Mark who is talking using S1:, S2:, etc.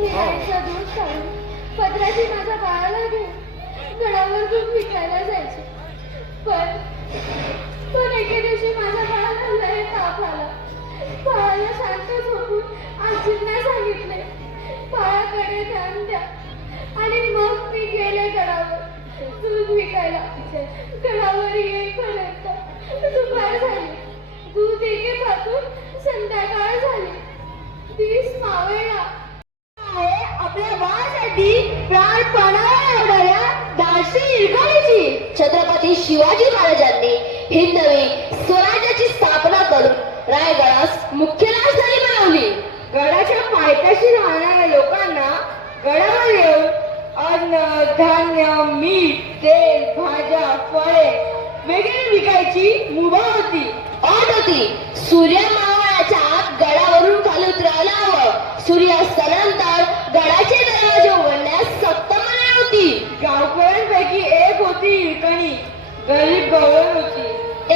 S1: मी आईचा दूध काढून पत्राची माझ्या बाळाला घेऊन गडावर दूध विकायला जायचे. पण पण एके दिवशी माझ्या बाळाला लय ताप आला. बाळाला शांत झोपून आजींना सांगितले बाळाकडे ध्यान द्या आणि मग मी गेले गडावर. दूध विकायला गडावर येईपर्यंत दुपार झाली. दूध एके पासून संध्याकाळ झाली.
S2: ती प्राण पणाला लावणाऱ्या धाडसी हिरकणीची छत्रपती शिवाजी महाराजांनी हिंदवी स्वराज्याची स्थापना करून रायगडास मुख्य राजधानी बनवली. गडाच्या पायथ्याशी राहणाऱ्या लोकांना गडावर येऊन अन्न धान्य मीठ तेल भाज्या फळे वगैरे विकायची मुभा होती. अट होती. सूर्य मावळाच्या आत गडावरून खाली उतरायला हवं. सूर्यास्तानंतर मनाई एक होती हिरकणी गरीब गवळण होती.